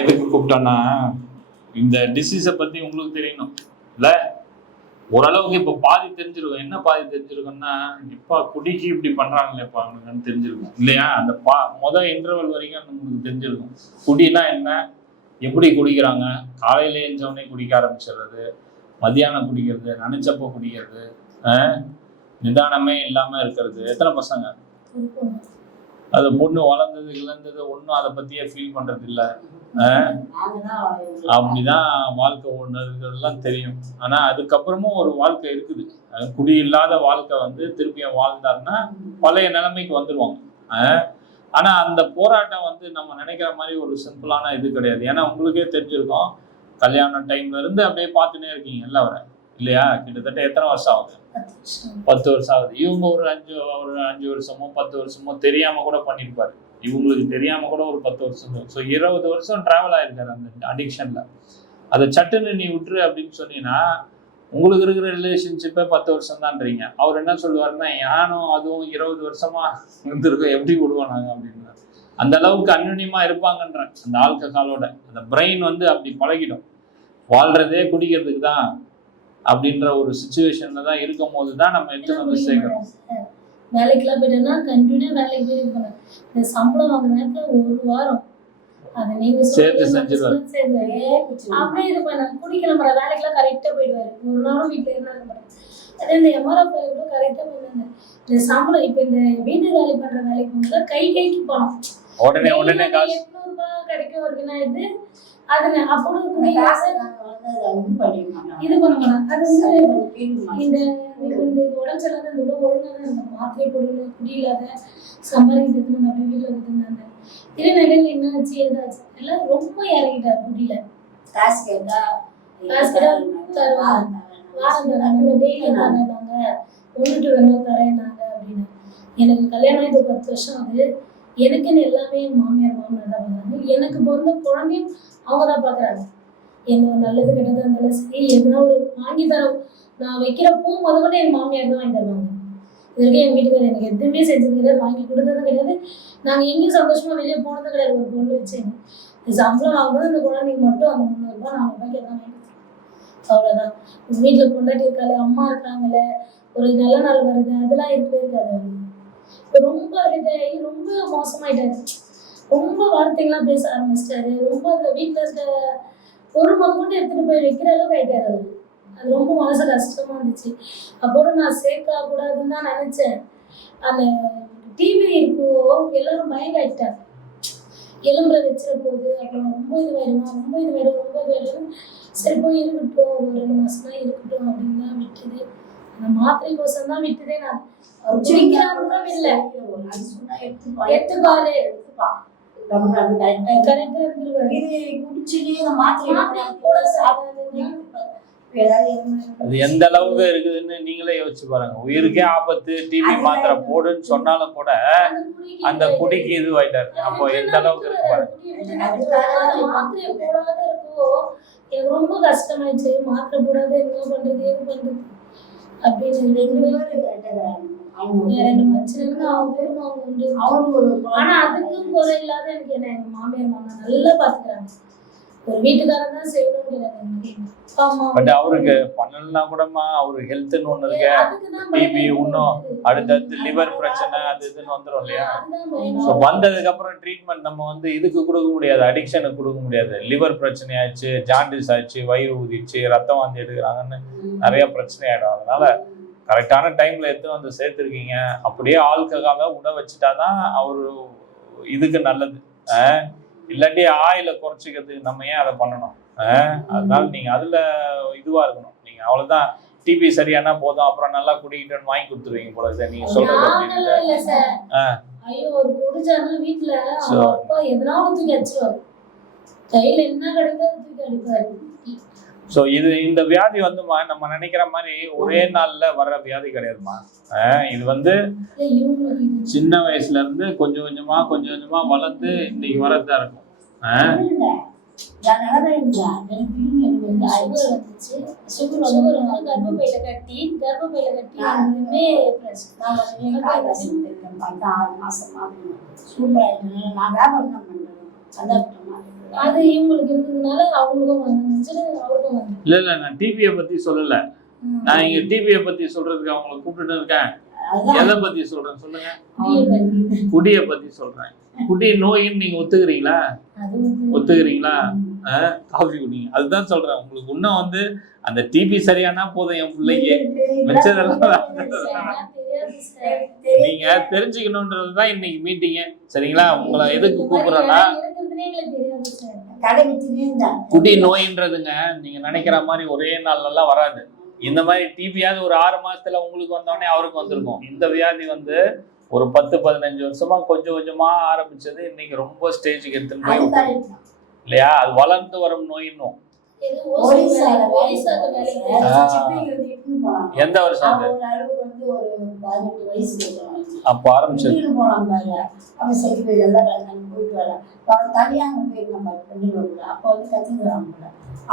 எதுக்கு கூப்பிட்டோன்னா, இந்த டிசீஸை பத்தி உங்களுக்கு தெரியணும் இல்ல. ஓரளவுக்கு இப்போ பாதி தெரிஞ்சிருக்கும். என்ன பாதி தெரிஞ்சிருக்கும்னா, இப்ப குடிக்கு இப்படி பண்றாங்களேப்பா அவனுக்குன்னு தெரிஞ்சிருக்கும் இல்லையா. அந்த இன்டர்வல் வரைக்கும் உங்களுக்கு தெரிஞ்சிருக்கும். குடினா என்ன, எப்படி குடிக்கிறாங்க, காலையில எழுந்தவொடனே குடிக்க ஆரம்பிச்சிடுறது, மத்தியானம் குடிக்கிறது, நினைச்சப்போ குடிக்கிறது, நிதானமே இல்லாம இருக்கிறது. எத்தனை பசங்க அது பொண்ணு வளர்ந்தது இழந்தது ஒன்றும் அதை பத்தியே ஃபீல் பண்றது இல்லை. அப்படிதான் வாழ்க்கை ஒன்றுலாம் தெரியும். ஆனா அதுக்கப்புறமும் ஒரு வாழ்க்கை இருக்குது. குடி இல்லாத வாழ்க்கை திருப்பியும் வாழ்ந்தாருன்னா பழைய நிலைமைக்கு வந்துருவாங்க. ஆனா அந்த போராட்டம் நம்ம நினைக்கிற மாதிரி ஒரு சிம்பிளான இது கிடையாது. ஏன்னா உங்களுக்கே தெரிஞ்சிருக்கும், கல்யாண டைம்ல இருந்து அப்படியே பார்த்துட்டே இருக்கீங்க எல்லாரும் இல்லையா. கிட்டத்தட்ட எத்தனை வருஷம் ஆகுது? 10 வருஷம் ஆகுது. இவங்க ஒரு 5 வருஷமோ 10 வருஷமோ தெரியாம கூட பண்ணிருப்பாரு. இவங்களுக்கு தெரியாம கூட ஒரு 10 வருஷம். ஸோ 20 வருஷம் டிராவல் ஆயிருக்காரு அந்த அடிக்ஷன்ல. அதை சட்டுன்னு நீ விட்டுரு அப்படின்னு சொன்னீங்கன்னா, உங்களுக்கு இருக்கிற ரிலேஷன்ஷிப்பே 10 வருஷம் தான்றீங்க. அவர் என்ன சொல்லுவாருன்னா, யானும் அதுவும் 20 வருஷமா இருந்திருக்கோம், எப்படி விடுவானாங்க அப்படின்னு. அந்த அளவுக்கு அந்யுன்யமா இருப்பாங்கன்ற அந்த ஆல்கஹாலோட அந்த பிரெயின் அப்படி பழகிடும். வாழ்றதே குடிக்கிறதுக்கு தான் அப்படின்ற ஒரு சிச்சுவேஷன்ல தான் இருக்கும் போது தான் நம்ம எடுத்து சேர்க்கிறோம். வேலைக்கெல்லாம் போயிட்டேன்னா கண்டினியூ வேலைக்கு போயிருக்கேன். இந்த சம்பளம் வாங்குற நேரத்துல ஒரு வாரம் அதை நீங்க சேர்த்து செஞ்சிருவாரு. அப்படியே இது பண்ண குடிக்கிற வேலைக்கெல்லாம் கரெக்டா போயிடுவாரு. ஒரு நாளும் வீட்டுல இருந்தாங்க. அதே இந்த எம்ஆர்எஃப் கூட கரெக்டா பண்ணாங்க. இந்த சம்பளம் இப்ப இந்த வீட்டு வேலை பண்ற வேலைக்கு போனா கைக்கு போனோம். உடனே காசு 800 ரூபாய் கிடைக்கும் இருக்குன்னா இது அதுல அப்போ இது பண்ண மாட்டாங்க. அது இந்த உடம்பு செல்லாத இந்த ஒழுங்காக இந்த மாத்திரை பொருள் குடியில்லாத சம்பாதிக்கிறது அப்படி வீட்டில் இருந்தாங்க. திருநெல்வேலியில் என்ன ஆச்சு ஏதாச்சு எல்லாம் ரொம்ப இறங்கிட்டாரு. குடியில காசு கேட்டா தருவாங்க, வாரம் தராங்க, டெய்லி தராங்க, கொண்டுட்டு வேணும் தரேன்னாங்க அப்படின்னு. எனக்கு கல்யாணம் ஆகிட்டு 10 வருஷம் ஆகுது. எனக்குன்னு எல்லாமே என் மாமியார் மாமனார் தான் பார்க்குறாங்க. எனக்கு பிறந்த குழந்தையும் அவங்க தான் பார்க்குறாங்க. எந்த ஒரு நல்லது கெட்டதாக இருந்தாலும் சரி, எதுனா ஒரு வாங்கி தர நான் வைக்கிற பூ முதல்ல என் மாமியார் தான் வாங்கி தருவாங்க. இது வரைக்கும் என் வீட்டுக்காரர் எனக்கு எதுவுமே செஞ்சது கிடையாது, வாங்கி கொடுத்ததும் கிடையாது. நாங்கள் எங்கேயும் சந்தோஷமாக வெளியே போனதும் கிடையாது. ஒரு பொண்ணு வச்சுங்க சம்பளம் ஆகும்போது அந்த குழந்தைங்க மட்டும் அந்த 300 ரூபாய் 400 ரூபாய்க்கு எல்லாம் வாங்கி அவ்வளோதான். வீட்டில் கொண்டாட்டி இருக்காது, அம்மா இருக்காங்களே, ஒரு நல்ல நாள் வருது, அதெல்லாம் இருக்கவே இருக்காது. இப்போ ரொம்ப இதாகி ரொம்ப மோசமாயிட்டாரு. ரொம்ப வார்த்தைகள்லாம் பேச ஆரம்பிச்சிட்டாரு. ரொம்ப அந்த வீட்டில் இருக்க ஒரு மட்டும் எடுத்துகிட்டு போய் வைக்கிற அளவுக்கு ஆயிட்டாரு அவரு. அது ரொம்ப மனசு கஷ்டமா இருந்துச்சு. அப்புறம் நான் சேர்க்க கூடாதுன்னு தான் நினைச்சேன். அந்த டிவி இருக்கோ எல்லாரும் பயங்க ஆயிட்டாங்க. எலும்புல வச்சிட போகுது, அப்புறம் ரொம்ப இதுவாயிடும். சரி போய் இருக்கட்டும், ஒரு 2 மாசம் தான் இருக்கட்டும் அப்படின்னு தான் விட்டுது. அந்த மாத்திரை கோசம் தான் விட்டுதே. நான் அவர் இல்லை எடுத்துப்பாரு கரெக்டா இருந்துருவாரு. அது எந்த அளவுக்கு இருக்குதுன்னு நீங்களே யோசிச்சு பாருங்க. உயிருக்கே ஆபத்து, டிவி மாத்திரை போடுன்னு சொன்னாலும் கூட அந்த குடிக்கு இதுவாயிட்டாரு. அப்போ எந்த அளவுக்கு இருக்கு பாருங்க. மாத்திரை போடாத இருக்கோ எனக்கு ரொம்ப கஷ்டமாயிடுச்சு. மாத்திரை போடாத என்ன பண்றது ஏது பண்றது அப்படின்னு 2 மனுஷனுக்கு அவங்க உண்டு. ஆனா அதுக்கும் குறை இல்லாத எனக்கு எங்க மாமியார் மாமனார் நல்லா பாத்துக்கிறாங்க. ஒரு வீட்டுக்காரன் தான் செய்யணும்னு கிடையாது. பட் அவருக்கு பண்ணலன்னா கூடமா அவரு ஹெல்த்னு ஒண்ணு இருக்கு, டிபி இன்னும் அடுத்தடுத்து லிவர் பிரச்சனை அது இதுன்னு வந்துடும் இல்லையா. ஸோ வந்ததுக்கு அப்புறம் ட்ரீட்மெண்ட் நம்ம இதுக்கு கொடுக்க முடியாது, அடிக்ஷனுக்கு கொடுக்க முடியாது. லிவர் பிரச்சனை ஆயிடுச்சு, ஜாண்டிஸ் ஆயிடுச்சு, வயிறு ஊதிடுச்சு, ரத்தம் வாந்தி எடுக்கிறாங்கன்னு நிறைய பிரச்சனை ஆயிடும். அதனால கரெக்டான டைம்ல எடுத்து சேர்த்துருக்கீங்க. அப்படியே ஆல்கஹாலை உட வச்சுட்டாதான் அவரு இதுக்கு நல்லது. இல்லாட்டி ஆயில குறைச்சிக்கிறதுக்கு நம்ம ஏன் அதை பண்ணணும்? அதனால நீங்க அதுல இதுவா இருக்கணும். நீங்க அவ்வளவுதான், டிபி சரியானா போதும் அப்புறம் நல்லா குடிக்கிட்டோன்னு வாங்கி கொடுத்துருவீங்க போல இருக்கு நீங்க சொல்றது. ஐயோ ஒரு குடிச்சாரு வீட்டுல அப்பா எதனா தூக்கி அடிச்சுவாரு, கையில என்ன கிடைக்குதோ தூக்கி அடிப்பாரு. ஸோ இந்த வியாதி நம்ம நினைக்கிற மாதிரி ஒரே நாள்ல வர்ற வியாதி கிடையாதுமா. இது சின்ன வயசுல இருந்து கொஞ்சம் கொஞ்சமா வளர்ந்து இன்னைக்கு வரதா இருக்கும். கர்ப்பப்பையில கட்டி அது இவங்களுக்கு இருந்ததுனால அவங்களுக்கும் வந்துச்சு, அவருக்கும் வந்து. இல்ல நான் டிபியை பத்தி சொல்லல, நான் இங்க டிபியை பத்தி சொல்றதுக்கு அவங்களை கூப்பிட்டு இருக்கேன். எதை பத்தி சொல்றேன் சொல்லுங்க? குடியை பத்தி சொல்றேன். குடி நோயின்னு நீங்க ஒத்துக்கிறீங்களா? ஒத்துக்கிறீங்களா? காஃபி குடிங்க, அதுதான் சொல்றேன். உங்களுக்கு இன்னும் வந்து அந்த டிபி சரியானா போதும் என் பிள்ளைக்கு, மிச்சதெல்லாம் நீங்க தெரிஞ்சுக்கணும்ன்றதுதான் இன்னைக்கு மீட்டிங்க. சரிங்களா? உங்களை எதுக்கு கூப்பிடுறேன்னா, குடி நோயின்றதுங்க நீங்க நினைக்கிற மாதிரி ஒரே நாள்லாம் வராது. இந்த மாதிரி டிபியாவது ஒரு 6 மாசத்துல உங்களுக்கு வந்தோடனே அவருக்கு வந்திருக்கும். இந்த வியாதி வந்து ஒரு 10-15 வருஷமா கொஞ்சம் கொஞ்சமா ஆரம்பிச்சது, இன்னைக்கு ரொம்ப ஸ்டேஜுக்கு எடுத்துன்னு போய் இல்லையா? அது வளர்ந்து வரும் நோயின்னும். எந்த வருஷம் அது? அப்ப ஆரம்பிச்சது.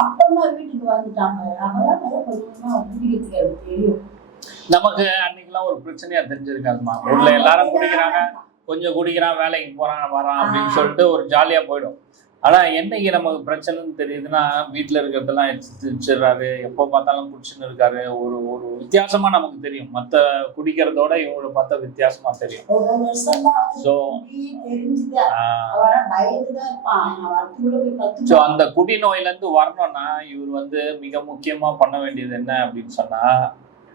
அப்புறமா வீட்டுக்கு வந்துட்டாங்க. நமக்கு அன்னைக்கெல்லாம் ஒரு பிரச்சனையா தெரிஞ்சிருக்காதுமா. ஊர்ல எல்லாரும் குடிக்கிறாங்க, கொஞ்சம் குடிக்கிறான், வேலைக்கு போறான் வரான் அப்படின்னு சொல்லிட்டு ஒரு ஜாலியா போயிடும். ஆனா என்னைக்கு நமக்கு பிரச்சனைன்னு தெரியுதுன்னா, வீட்டுல இருக்கிறதெல்லாம் எடுத்துறாரு, எப்போ பார்த்தாலும் குடிச்சுன்னு இருக்காரு. ஒரு ஒரு வித்தியாசமா நமக்கு தெரியும். மத்த குடிக்கிறதோட இவங்களோட பார்த்தா வித்தியாசமா தெரியும். ஸோ அந்த குடி நோயில இருந்து வரணும்னா இவர் வந்து மிக முக்கியமா பண்ண வேண்டியது என்ன அப்படின்னு சொன்னா,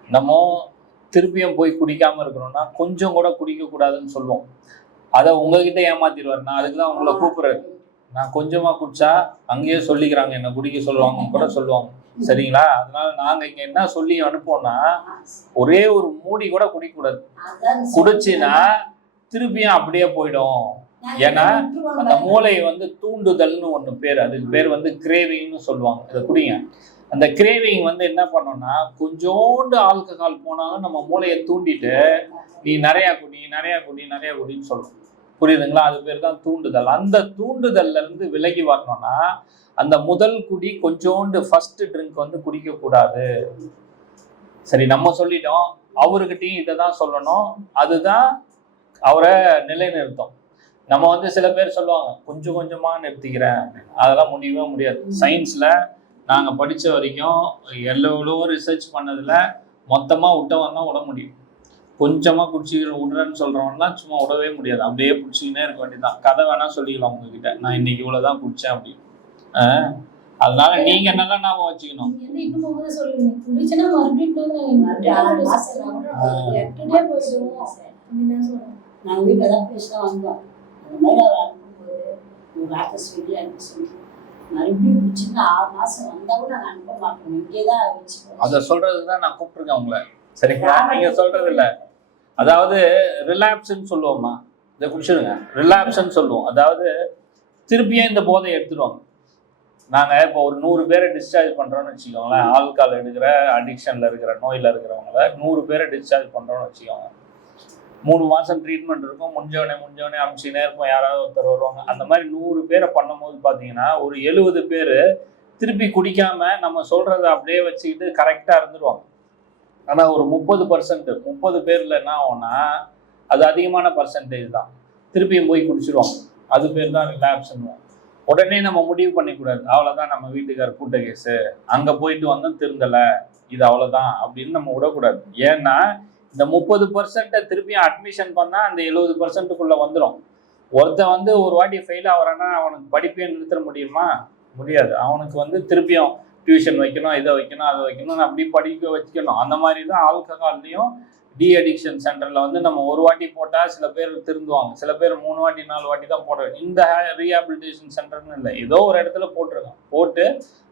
நம்ம திருப்பியும் போய் குடிக்காம இருக்கணும்னா கொஞ்சம் கூட குடிக்க கூடாதுன்னு சொல்லுவோம். அதை உங்ககிட்ட ஏமாத்திடுவார். நான் அதுக்குதான் உங்களை கூப்பிடுறது. நான் கொஞ்சமா குடிச்சா அங்கேயே சொல்லிக்கிறாங்க, என்ன குடிக்க சொல்லுவாங்க கூட சொல்லுவாங்க. சரிங்களா? அதனால நாங்க இங்க என்ன சொல்லி அனுப்போம்னா, ஒரே ஒரு மூடி கூட குடிக்க கூடாது. குடிச்சுன்னா திருப்பியும் அப்படியே போயிடும். ஏன்னா அந்த மூளையை வந்து தூண்டுதல்னு ஒண்ணு பேர், அதுக்கு பேர் வந்து கிரேவிங்னு சொல்லுவாங்க. இதை குடிங்க. அந்த கிரேவிங் வந்து என்ன பண்ணோம்னா, கொஞ்சோண்டு ஆல்கஹால் போனாலும் நம்ம மூளையை தூண்டிட்டு நீ நிறைய குடி நிறைய குடி நிறைய குடின்னு சொல்லும். புரியுதுங்களா? அது பேர் தான் தூண்டுதல். அந்த தூண்டுதல்ல இருந்து விலகி வரணும்னா, அந்த முதல் குடி கொஞ்சோண்டு ஃபர்ஸ்ட் ட்ரிங்க் வந்து குடிக்க கூடாது. சரி, நம்ம சொல்லிட்டோம். அவர்கிட்டையும் இதை தான் சொல்லணும். அதுதான் அவரை நிலைநிறுத்தும். நம்ம வந்து சில பேர் சொல்லுவாங்க கொஞ்சம் கொஞ்சமா நிறுத்திக்கிறேன், அதெல்லாம் முடியவே முடியாது. சயின்ஸ்ல நாங்க படிச்ச வரைக்கும் எவ்வளோ ரிசர்ச் பண்ணதுல மொத்தமா விட்டவன் தான் விட முடியும். கொஞ்சமா குடிச்சிக்கிற விடுறேன்னு சொல்றவன்லாம் சும்மா விடவே முடியாது. அப்படியே குடிச்சிக்கினே இருக்க வேண்டியதுதான். கதை வேணா சொல்லிக்கலாம் உங்ககிட்ட, நான் இன்னைக்கு இவ்வளவுதான் குடிச்சேன் அப்படின்னு. அதனால நீங்க நல்லா ஞாபகம் வச்சுக்கணும். நாங்க வீட்டுல தான் பேசிதான் வந்தோம். அந்த மாதிரி அவர் அனுப்பும்போது வார்த்தை சொல்லி அனுப்பி சொல்லி மறுபடியும் குடிச்சுன்னா 6 மாசம் வந்தா கூட நாங்க அனுப்ப மாட்டோம், இங்கேதான் வச்சுக்கோம். அதை சொல்றதுதான் நான் கூப்பிட்டுருக்கேன் உங்களை. சரிங்களா? நீங்க சொல்றது இல்ல. அதாவது ரிலாப்ஸ்ன்னு சொல்லுவோம்மா, இதை குடிச்சிருங்க, ரிலாப்ஸ்ன்னு சொல்லுவோம். அதாவது திருப்பியும் இந்த போதையை எடுத்துருவாங்க. நாங்க இப்போ ஒரு 100 பேரை டிஸ்சார்ஜ் பண்றோம்னு வச்சுக்கோங்களேன். ஆல்கஹால் எடுக்கிற அடிக்ஷன்ல இருக்கிற நோயில இருக்கிறவங்கள 100 பேரை டிஸ்சார்ஜ் பண்றோம்னு வச்சுக்கோங்க. 3 மாசம் ட்ரீட்மெண்ட் இருக்கும். முடிஞ்சவனே அமிச்சினே இருக்கும், யாராவது ஒருத்தர் வருவாங்க. அந்த மாதிரி 100 பேரை பண்ணும்போது பாத்தீங்கன்னா ஒரு 70 பேர் திருப்பி குடிக்காம நம்ம சொல்றதை அப்படியே வச்சுக்கிட்டு கரெக்டா இருந்துருவாங்க. ஆனா ஒரு 30% பேர்ல என்ன ஆகும்னா, அது அதிகமான பர்சன்டேஜ் தான் திருப்பியும் போய் குடிச்சிருவாங்க. அது பேர் தான் ரிலாப்ஸ்ன்னு. உடனே நம்ம முடிவு பண்ணிக்கூடாது, அவ்வளவுதான் நம்ம வீட்டுக்கார் கூட்ட கேஸு, அங்க போயிட்டு வந்து திருந்தலை, இது அவ்வளவுதான் அப்படின்னு நம்ம விடக்கூடாது. ஏன்னா இந்த 30% திருப்பியும் அட்மிஷன் பண்ணா அந்த 70%க்குள்ள வந்துடும். ஒருத்தன் வந்து ஒரு வாட்டி ஃபெயில் ஆகிறான்னா அவனுக்கு படிப்பே நிறுத்த முடியுமா? முடியாது. அவனுக்கு வந்து திருப்பியும் டியூஷன் வைக்கணும், இதை வைக்கணும், அதை வைக்கணும், அப்படி படிக்க வச்சுக்கணும். அந்த மாதிரி தான் ஆல்கஹால்லையும் டி அடிக்ஷன் சென்டரில் வந்து நம்ம ஒரு வாட்டி போட்டால் சில பேர் திருந்துவாங்க, சில பேர் 3 வாட்டி 4 வாட்டி தான் போடுறாங்க. இந்த ரீஹாபிலிட்டேஷன் சென்டர்னு இல்லை, ஏதோ ஒரு இடத்துல போட்டிருக்கோம். போட்டு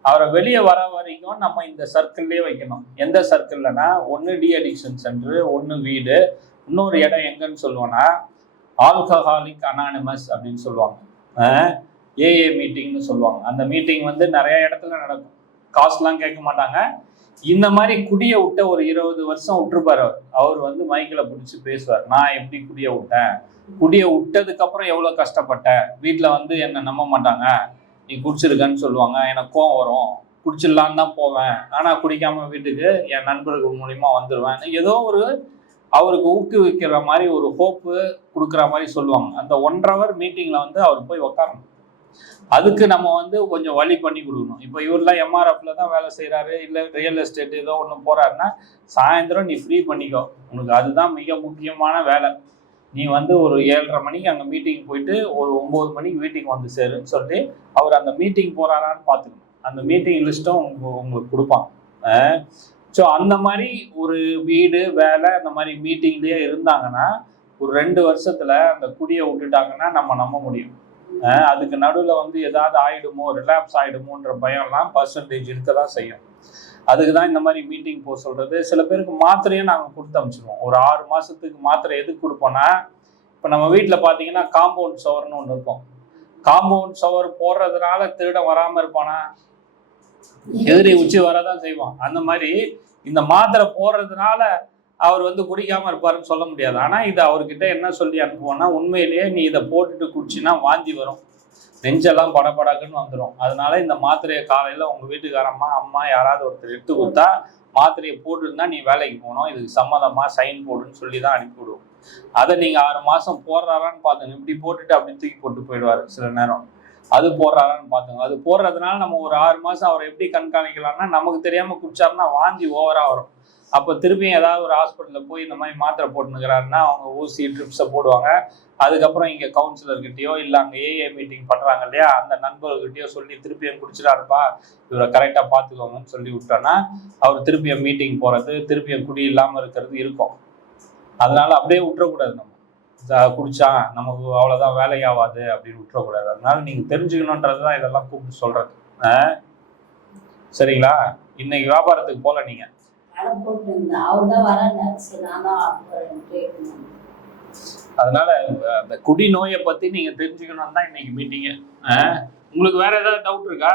அவரை வெளியே வர வரைக்கும் நம்ம இந்த சர்க்கிள்லேயே வைக்கணும். எந்த சர்க்கிள்லனா, ஒன்று டி அடிக்ஷன் சென்டரு, ஒன்று வீடு, இன்னொரு இடம் எங்கன்னு சொல்லுவோன்னா ஆல்கஹாலிக் அனானிமஸ் அப்படின்னு சொல்லுவாங்க, ஏஏ மீட்டிங்னு சொல்லுவாங்க. அந்த மீட்டிங் வந்து நிறைய இடத்துல நடக்கும். காசுலாம் கேட்க மாட்டாங்க. இந்த மாதிரி குடியை விட்ட ஒரு 20 வருஷம் விட்டுருப்பார் அவர் வந்து மைக்கில் பிடிச்சி பேசுவார். நான் எப்படி குடியை விட்டேன், குடியை விட்டதுக்கு அப்புறம் எவ்வளோ கஷ்டப்பட்டேன், வீட்டில் வந்து என்னை நம்ப மாட்டாங்க, நீ குடிச்சிருக்கன்னு சொல்லுவாங்க, எனக்கு கோவம் வரும், குடிச்சிடலான்னு தான் போவேன், ஆனால் குடிக்காம வீட்டுக்கு என் நண்பர்கள் மூலிமா வந்துடுவேன், ஏதோ ஒரு அவருக்கு ஊக்குவிக்கிற மாதிரி ஒரு ஹோப்பு கொடுக்குற மாதிரி சொல்லுவாங்க. அந்த 1 hour மீட்டிங்கில் வந்து அவர் போய் உட்காரணும். அதுக்கு நம்ம வந்து கொஞ்சம் வழி பண்ணி கொடுக்கணும். இப்போ இவரெல்லாம் எம்ஆர்எஃப்ல தான் வேலை செய்கிறாரு, இல்லை ரியல் எஸ்டேட் ஏதோ ஒன்று போகிறாருன்னா சாயந்தரம் நீ ஃப்ரீ பண்ணிக்கோ, உனக்கு அதுதான் மிக முக்கியமான வேலை. நீ வந்து ஒரு 7:30 மணிக்கு அங்கே மீட்டிங் போயிட்டு ஒரு 9 மணிக்கு வீட்டுக்கு வந்து சேருன்னு சொல்லி அவர் அந்த மீட்டிங் போகிறாரான்னு பார்த்துக்கணும். அந்த மீட்டிங் லிஸ்ட்டும் உங்களுக்கு கொடுப்பாங்க. ஸோ அந்த மாதிரி ஒரு வீடு வேலை அந்த மாதிரி மீட்டிங்லேயே இருந்தாங்கன்னா ஒரு 2 வருஷத்துல அந்த குடியை விட்டுட்டாங்கன்னா நம்ம நம்ப முடியும். அதுக்கு நடுவில் வந்து ஏதாவது ஆயிடுமோ, ரிலாப்ஸ் ஆயிடுமோன்ற பயம்லாம் பர்சன்டேஜ் இருக்க தான் செய்யும். அதுக்கு தான் இந்த மாதிரி மீட்டிங் போக சொல்றது. சில பேருக்கு மாத்திரையும் நாங்கள் கொடுத்து அனுப்பிச்சிடுவோம். ஒரு 6 மாசத்துக்கு மாத்திரை எதுக்கு கொடுப்போம்னா, இப்போ நம்ம வீட்டில் பார்த்தீங்கன்னா காம்பவுண்ட் ஷவர்னு ஒன்று இருக்கும். காம்பவுண்ட் ஷவர் போடுறதுனால திருட வராமல் இருப்பானா? எதிரி உச்சி வரதான் செய்வான். அந்த மாதிரி இந்த மாத்திரை போடுறதுனால அவர் வந்து குடிக்காம இருப்பாருன்னு சொல்ல முடியாது. ஆனா இது அவர்கிட்ட என்ன சொல்லி அனுப்புவோம்னா, உண்மையிலேயே நீ இதை போட்டுட்டு குடிச்சின்னா வாந்தி வரும், நெஞ்செல்லாம் படபடக்குன்னு வந்துடும். அதனால இந்த மாத்திரையை காலையில உங்க வீட்டுக்காரம்மா அம்மா யாராவது ஒருத்தர் எடுத்து கொடுத்தா மாத்திரையை போட்டுருந்தா நீ வேலைக்கு போகணும், இதுக்கு சம்மதமா சைன் போடுன்னு சொல்லி தான் அனுப்பிவிடுவோம். அதை நீங்க 6 மாசம் போடுறாரான்னு பார்த்துங்க. இப்படி போட்டுட்டு அப்படி தூக்கி போட்டு போயிடுவாரு சில நேரம். அது போடுறாரான்னு பார்த்துங்க. அது போடுறதுனால நம்ம ஒரு 6 மாசம் அவரை எப்படி கண்காணிக்கலாம்னா, நமக்கு தெரியாம குடிச்சாருன்னா வாந்தி ஓவரா வரும். அப்போ திருப்பியும் ஏதாவது ஒரு ஹாஸ்பிட்டலில் போய் இந்த மாதிரி மாத்திரை போட்டுனுக்கிறாருன்னா அவங்க ஊசி ட்ரிப்ஸை போடுவாங்க. அதுக்கப்புறம் இங்கே கவுன்சிலர்கிட்டயோ இல்லை அங்கே ஏஏ மீட்டிங் பண்ணுறாங்க இல்லையா, அந்த நண்பர்கள்கிட்டயோ சொல்லி திருப்பியும் குடிச்சிடாருப்பா, இவரை கரெக்டாக பார்த்துக்கோங்கன்னு சொல்லி விட்டோன்னா அவர் திருப்பியும் மீட்டிங் போகிறது, திருப்பியும் குடி இல்லாமல் இருக்கிறது இருக்கும். அதனால அப்படியே விட்டுறக்கூடாது. நம்ம குடிச்சா நமக்கு அவ்வளோதான் வேலையாகாது அப்படின்னு விட்டுறக்கூடாது. அதனால நீங்கள் தெரிஞ்சுக்கணுன்றது தான் இதெல்லாம் கூப்பிட்டு சொல்கிறது. சரிங்களா? இன்னைக்கு வியாபாரத்துக்கு போகல நீங்கள், அதனால அந்த குடி நோயை பத்தி நீங்க தெரிஞ்சுக்கணும் தான் இன்னைக்கு மீட்டிங்க. உங்களுக்கு வேற ஏதாவது டவுட் இருக்கா?